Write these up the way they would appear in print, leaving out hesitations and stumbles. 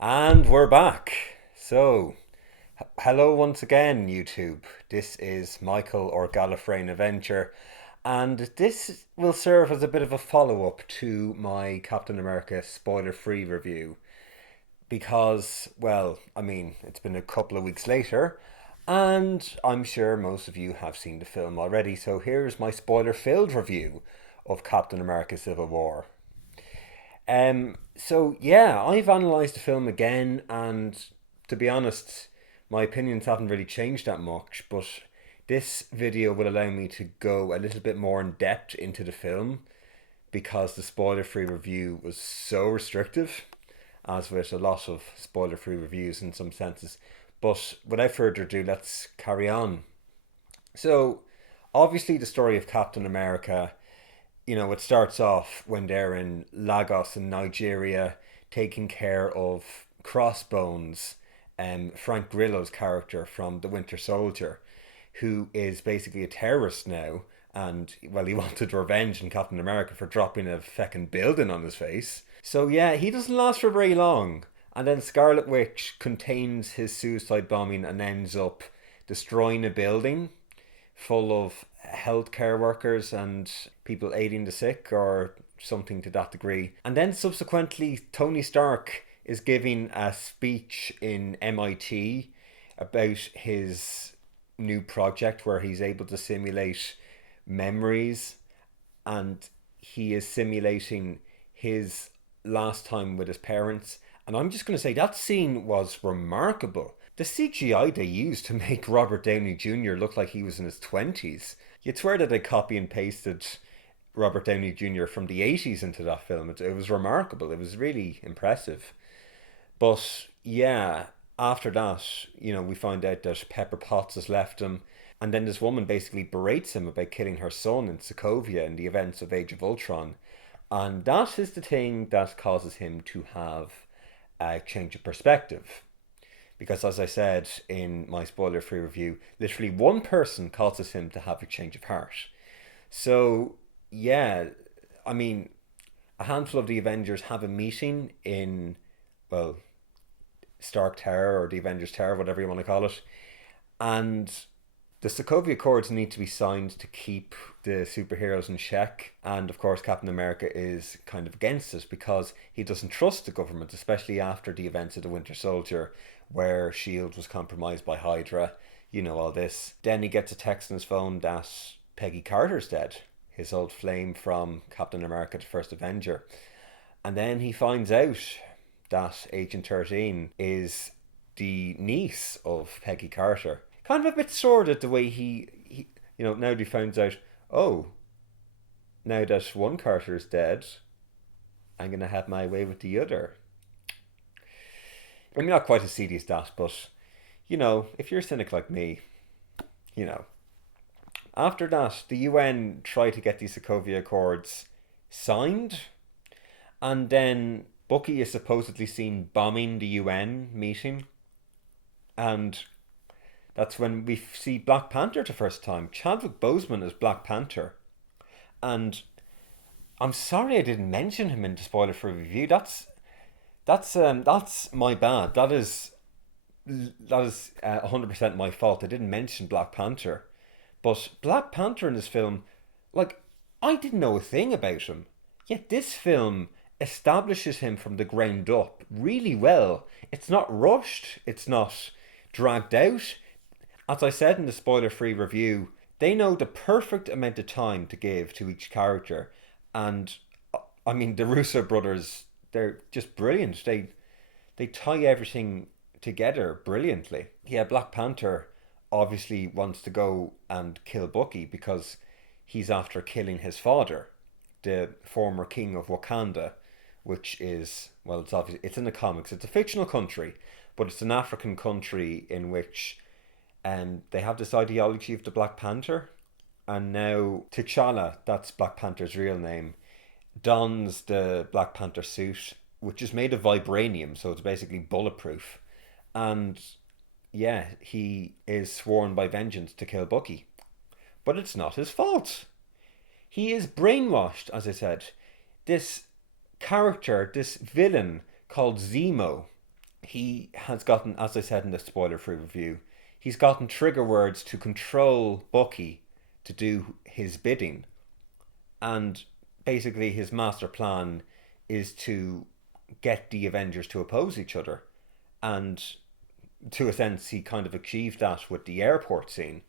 And we're back. So, hello once again, YouTube. This is Michael or GallifreyanAvenger, and this will serve as a bit of a follow up to my Captain America spoiler free review. Because, well, it's been a couple of weeks later, and I'm sure most of you have seen the film already, so here's my spoiler filled review of Captain America Civil War. So yeah, I've analysed the film again, and to be honest, my opinions haven't really changed that much. But this video will allow me to go a little bit more in depth into the film because the spoiler-free review was so restrictive, as with a lot of spoiler-free reviews in some senses. But without further ado, let's carry on. So, obviously, the story of Captain America, it starts off when they're in Lagos in Nigeria taking care of Crossbones, Frank Grillo's character from The Winter Soldier, who is basically a terrorist now. And, well, he wanted revenge on Captain America for dropping a feckin' building on his face. So, yeah, he doesn't last for very long. And then Scarlet Witch contains his suicide bombing and ends up destroying a building full of healthcare workers and people aiding the sick or something to that degree. And then subsequently, Tony Stark is giving a speech in MIT about his new project where he's able to simulate memories, and he is simulating his last time with his parents. And I'm just going to say that scene was remarkable. The CGI they used to make Robert Downey Jr. look like he was in his 20s. You'd swear that they copy and pasted Robert Downey Jr. from the 80s into that film. It was remarkable. It was really impressive. But yeah, after that, we find out that Pepper Potts has left him. And then this woman basically berates him about killing her son in Sokovia in the events of Age of Ultron. And that is the thing that causes him to have a change of perspective. Because as I said in my spoiler-free review, literally one person causes him to have a change of heart. So, yeah, I mean, a handful of the Avengers have a meeting in, well, Stark Tower or the Avengers Tower, whatever you want to call it. And the Sokovia Accords need to be signed to keep the superheroes in check. And of course, Captain America is kind of against it because he doesn't trust the government, especially after the events of the Winter Soldier, where S.H.I.E.L.D. was compromised by Hydra. You know, all this. Then he gets a text on his phone that Peggy Carter's dead, his old flame from Captain America, the First Avenger. And then he finds out that Agent 13 is the niece of Peggy Carter. Kind of a bit sordid the way he now he finds out, oh, now that one Carter is dead, I'm going to have my way with the other. I mean, not quite as seedy as that, but, if you're a cynic like me, you know. After that, the UN tried to get these Sokovia Accords signed, and then Bucky is supposedly seen bombing the UN meeting, and that's when we see Black Panther the first time. Chadwick Boseman is Black Panther, and I'm sorry I didn't mention him in the spoiler for review. That's my bad. That is 100% my fault. I didn't mention Black Panther, but Black Panther in this film, like, I didn't know a thing about him. Yet this film establishes him from the ground up really well. It's not rushed. It's not dragged out. As I said in the spoiler-free review, they know the perfect amount of time to give to each character, and I mean the Russo brothers, they're just brilliant. They tie everything together brilliantly. Yeah, Black Panther obviously wants to go and kill Bucky because he's after killing his father, the former king of Wakanda, which is, well, it's in the comics. It's a fictional country, but it's an African country in which they have this ideology of the Black Panther, and now T'Challa, that's Black Panther's real name, dons the Black Panther suit, which is made of vibranium, so it's basically bulletproof. And yeah, he is sworn by vengeance to kill Bucky. But it's not his fault. He is brainwashed, as I said. This character, this villain called Zemo, he has gotten, as I said in the spoiler-free review, he's gotten trigger words to control Bucky to do his bidding. And basically, his master plan is to get the Avengers to oppose each other. And to a sense, he kind of achieved that with the airport scene,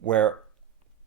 where,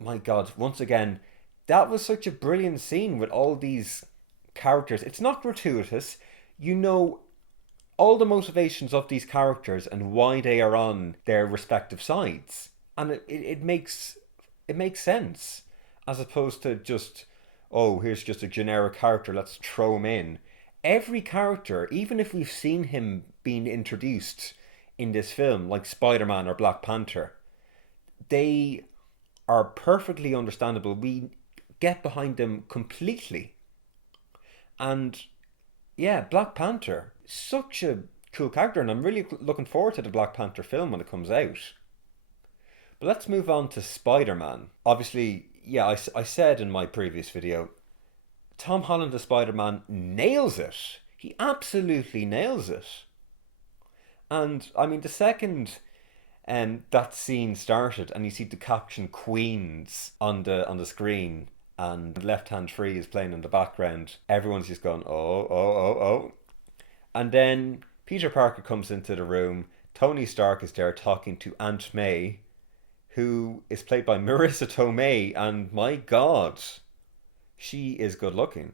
my God, once again, that was such a brilliant scene with all these characters. It's not gratuitous. You know all the motivations of these characters and why they are on their respective sides, and it makes sense, as opposed to just, oh, here's just a generic character, let's throw him in. Every character, even if we've seen him being introduced in this film, like Spider-Man or Black Panther, they are perfectly understandable. We get behind them completely. And yeah, Black Panther, such a cool character, and I'm really looking forward to the Black Panther film when it comes out. But let's move on to Spider-Man. Obviously, yeah, I said in my previous video, Tom Holland as Spider-Man nails it. He absolutely nails it. And I mean, the second that scene started, and you see the caption "Queens" on the screen, and Left Hand Free is playing in the background, everyone's just going, oh, oh, oh, oh. And then Peter Parker comes into the room. Tony Stark is there talking to Aunt May, who is played by Marissa Tomei, and my God, she is good looking.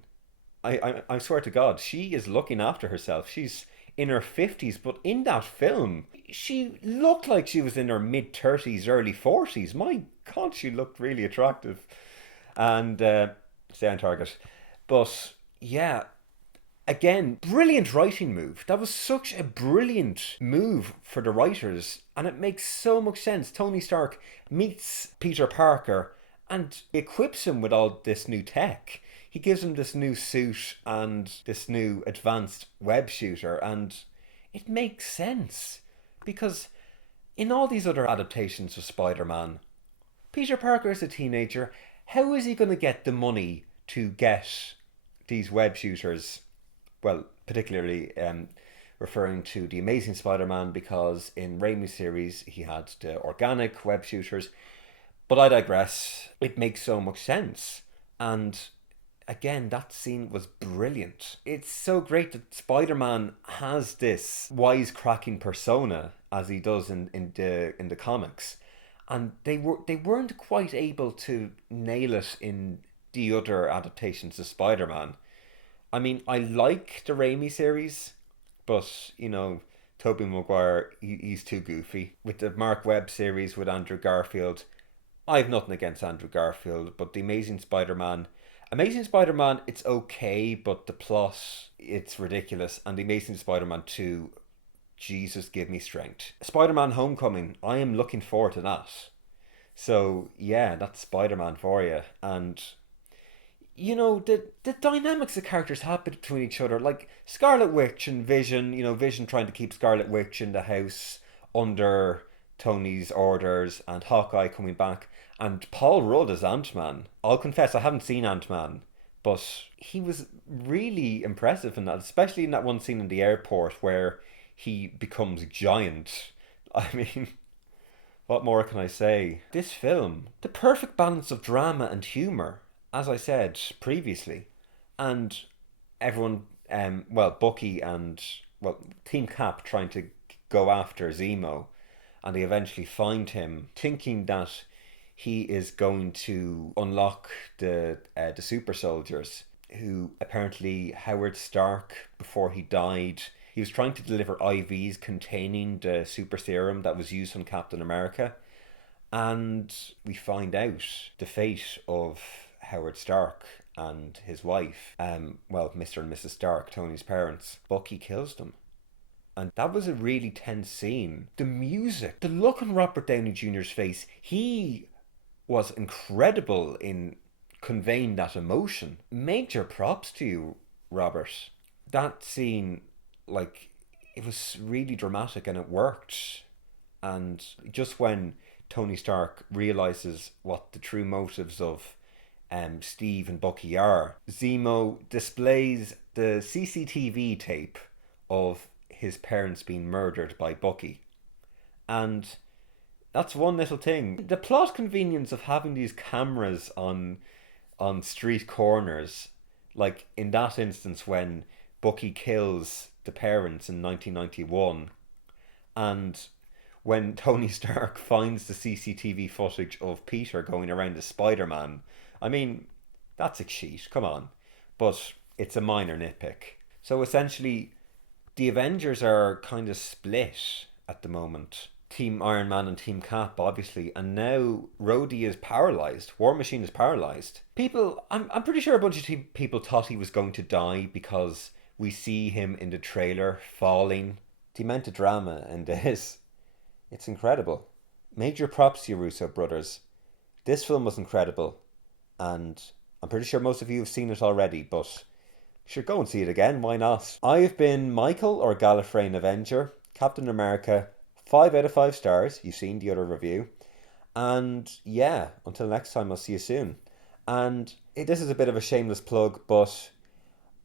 I swear to God, she is looking after herself. She's in her 50s, but in that film, she looked like she was in her mid 30s, early 40s. My God, she looked really attractive. And stay on target. But yeah, again, brilliant writing move. That was such a brilliant move for the writers, and it makes so much sense. Tony Stark meets Peter Parker and equips him with all this new tech. He gives him this new suit and this new advanced web shooter, and it makes sense because in all these other adaptations of Spider-Man, Peter Parker is a teenager. How is he going to get the money to get these web shooters? Well, particularly referring to the Amazing Spider-Man, because in Raimi's series he had the organic web shooters. But I digress. It makes so much sense. And again, that scene was brilliant. It's so great that Spider-Man has this wisecracking persona as he does in the comics. And they weren't quite able to nail it in the other adaptations of Spider-Man. I mean, I like the Raimi series, but you know, Tobey Maguire, he's too goofy. With the Mark Webb series with Andrew Garfield, I've nothing against Andrew Garfield, but the Amazing Spider-Man, it's okay, but the plot, it's ridiculous. And the Amazing Spider-Man 2, Jesus, give me strength. Spider-Man Homecoming, I am looking forward to that. So yeah, that's Spider-Man for you. And you know, the dynamics the characters have between each other, like Scarlet Witch and Vision, you know, Vision trying to keep Scarlet Witch in the house under Tony's orders, and Hawkeye coming back, and Paul Rudd as Ant-Man. I'll confess I haven't seen Ant-Man, but he was really impressive in that, especially in that one scene in the airport where he becomes giant. I mean, what more can I say? This film, the perfect balance of drama and humour, as I said previously, and everyone, well, Bucky and, well, Team Cap trying to go after Zemo, and they eventually find him, thinking that he is going to unlock the super soldiers, who apparently Howard Stark, before he died, he was trying to deliver IVs containing the super serum that was used on Captain America. And we find out the fate of Howard Stark and his wife, well, Mr. and Mrs. Stark, Tony's parents. Bucky kills them. And that was a really tense scene. The music, the look on Robert Downey Jr.'s face, he was incredible in conveying that emotion. Major props to you, Robert. That scene, like, it was really dramatic and it worked. And just when Tony Stark realizes what the true motives of Steve and Bucky are, Zemo displays the CCTV tape of his parents being murdered by Bucky. And that's one little thing. The plot convenience of having these cameras on street corners, like in that instance when Bucky kills the parents in 1991, and when Tony Stark finds the CCTV footage of Peter going around as Spider-Man. I mean, that's a cheat, come on. But it's a minor nitpick. So essentially, the Avengers are kind of split at the moment. Team Iron Man and Team Cap, obviously, and now Rhodey is paralyzed. War Machine is paralyzed. I'm pretty sure a bunch of people thought he was going to die because we see him in the trailer falling. The amount of drama in this, it's incredible. Major props to you, Russo brothers. This film was incredible, and I'm pretty sure most of you have seen it already, but should go and see it again, why not? I've been Michael, or GallifreyanAvenger, Captain America, 5 out of 5 stars. You've seen the other review. And yeah, until next time, I'll see you soon. And this is a bit of a shameless plug, but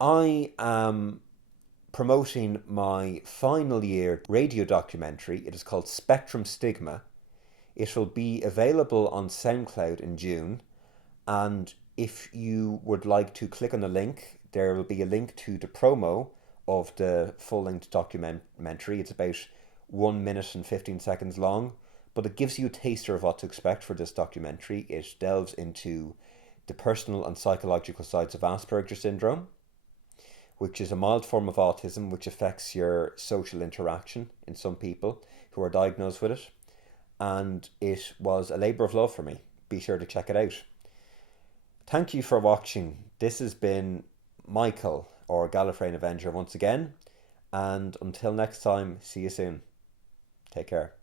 I am promoting my final year radio documentary. It is called Spectrum Stigma. It will be available on SoundCloud in June. And if you would like to click on the link, there will be a link to the promo of the full-length documentary. It's about 1 minute and 15 seconds long, but it gives you a taster of what to expect for this documentary. It delves into the personal and psychological sides of Asperger's syndrome, which is a mild form of autism which affects your social interaction in some people who are diagnosed with it. And it was a labour of love for me. Be sure to check it out. Thank you for watching. This has been Michael, or GallifreyanAvenger once again. And until next time, see you soon. Take care.